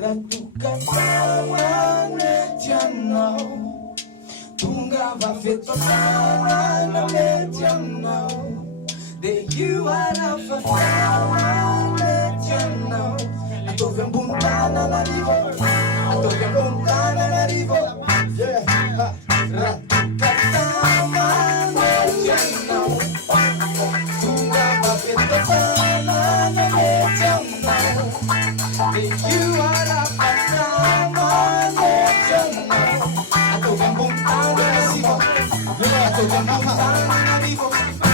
Ratu katawa mediano Tunga va fetana na mediano De you are fetana mediano Dove puntana l'arrivo Dove puntana l'arrivo Yeah Ratu katawa mediano Tunga va fetana na mediano You are a fantasma, atau yang bukan ada siapa, atau yang bukan ada siapa.